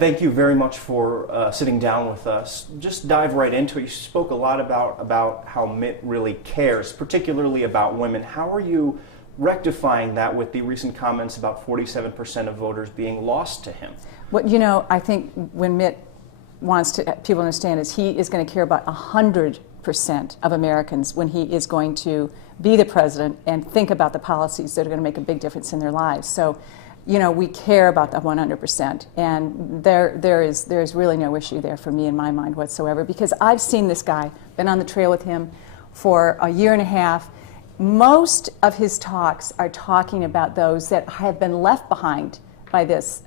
Thank you very much for sitting down with us. Just dive right into it. You spoke a lot about how Mitt really cares, particularly about women. How are you rectifying that with the recent comments about 47% of voters being lost to him? Well, you know, I think when Mitt wants people to understand is he is going to care about 100% of Americans when he is going to be the president and think about the policies that are going to make a big difference in their lives. So, you know, we care about the 100%, and there is really no issue there for me in my mind whatsoever, because I've seen this guy, been on the trail with him for a year and a half. Most of his talks are talking about those that have been left behind by this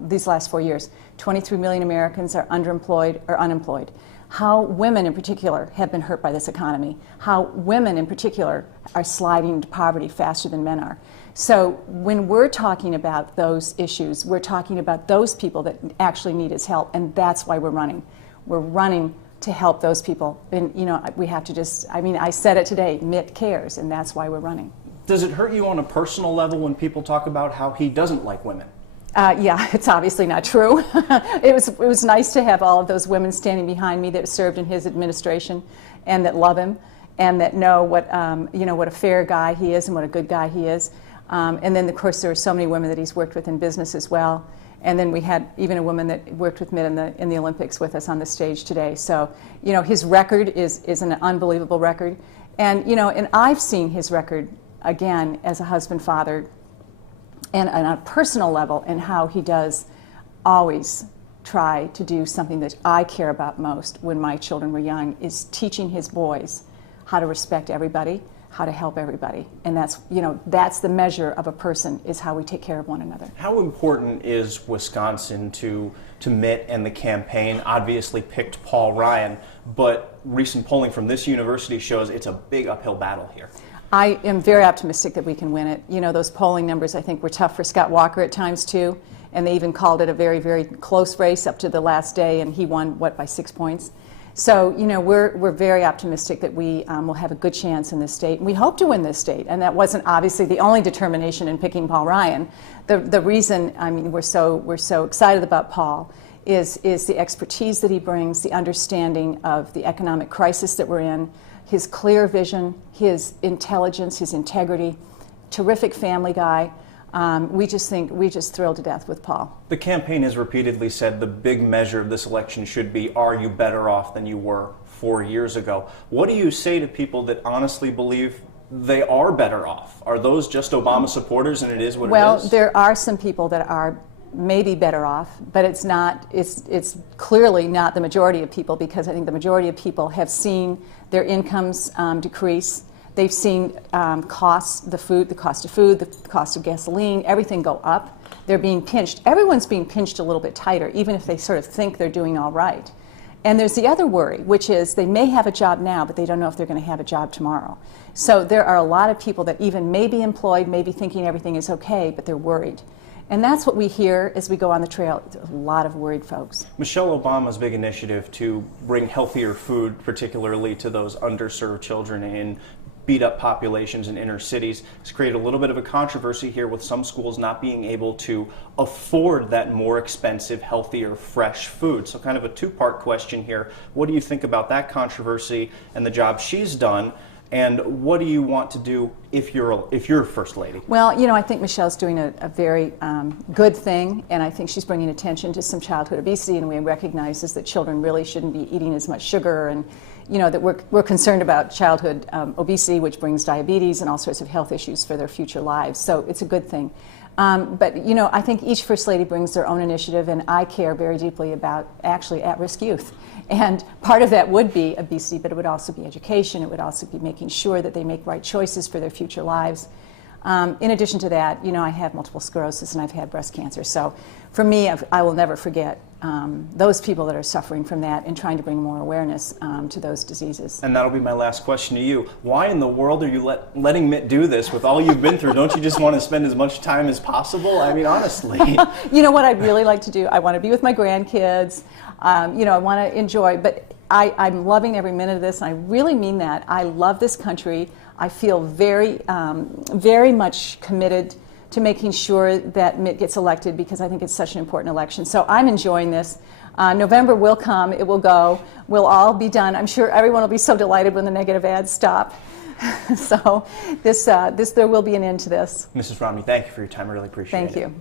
these last 4 years. 23 million Americans are underemployed or unemployed. How women in particular have been hurt by this economy. How women in particular are sliding into poverty faster than men are. So when we're talking about those issues, we're talking about those people that actually need his help, and that's why we're running. We're running to help those people. And, you know, we have to just, I mean, I said it today, Mitt cares, and that's why we're running. Does it hurt you on a personal level when people talk about how he doesn't like women? Yeah, it's obviously not true. It was nice to have all of those women standing behind me that served in his administration and that love him and that know what, you know, what a fair guy he is and what a good guy he is. And then, of course, there are so many women that he's worked with in business as well. And then we had even a woman that worked with Mitt in the Olympics with us on the stage today. So, you know, his record is an unbelievable record. And, you know, and I've seen his record, again, as a husband, father, and on a personal level, and how he does always try to do something that I care about most when my children were young, is teaching his boys how to respect everybody, how to help everybody. And that's, you know, that's the measure of a person, is how we take care of one another. How important is Wisconsin to Mitt and the campaign? Obviously picked Paul Ryan, but recent polling from this university shows it's a big uphill battle here. I am very optimistic that we can win it. You know, those polling numbers, I think, were tough for Scott Walker at times too, and they even called it a very, very close race up to the last day, and he won, what, by 6 points? So, you know, we're very optimistic that we will have a good chance in this state, and we hope to win this state. And that wasn't obviously the only determination in picking Paul Ryan. The reason, I mean, we're so excited about Paul is the expertise that he brings, the understanding of the economic crisis that we're in, his clear vision, his intelligence, his integrity, terrific family guy. We just thrilled to death with Paul. The campaign has repeatedly said the big measure of this election should be, are you better off than you were 4 years ago? What do you say to people that honestly believe they are better off? Are those just Obama supporters and it is what it is? Well, there are some people that are maybe better off, but it's clearly not the majority of people, because I think the majority of people have seen their incomes decrease. They've seen costs, the cost of food, the cost of gasoline, everything go up. They're being pinched. Everyone's being pinched a little bit tighter, even if they sort of think they're doing all right. And there's the other worry, which is they may have a job now, but they don't know if they're going to have a job tomorrow. So there are a lot of people that even may be employed, maybe thinking everything is okay, but they're worried. And that's what we hear as we go on the trail, a lot of worried folks. Michelle Obama's big initiative to bring healthier food, particularly to those underserved children in beat-up populations in inner cities, has created a little bit of a controversy here with some schools not being able to afford that more expensive, healthier, fresh food. So kind of a two-part question here. What do you think about that controversy and the job she's done? And what do you want to do if you're First Lady? Well, you know, I think Michelle's doing a very good thing, and I think she's bringing attention to some childhood obesity, and we recognize that children really shouldn't be eating as much sugar, and you know that we're concerned about childhood obesity, which brings diabetes and all sorts of health issues for their future lives. So it's a good thing. But you know, I think each First Lady brings their own initiative, and I care very deeply about actually at-risk youth. And part of that would be obesity, but it would also be education. It would also be making sure that they make right choices for their future lives. In addition to that, you know, I have multiple sclerosis and I've had breast cancer. So for me, I will never forget those people that are suffering from that and trying to bring more awareness to those diseases. And that'll be my last question to you. Why in the world are you letting Mitt do this with all you've been through? Don't you just want to spend as much time as possible? I mean, honestly. You know what I'd really like to do? I want to be with my grandkids. You know, I want to enjoy, but I'm loving every minute of this, and I really mean that. I love this country. I feel very, very much committed to making sure that Mitt gets elected, because I think it's such an important election. So I'm enjoying this. November will come, it will go, we'll all be done. I'm sure everyone will be so delighted when the negative ads stop. So there will be an end to this. Mrs. Romney, thank you for your time. I really appreciate it. Thank you.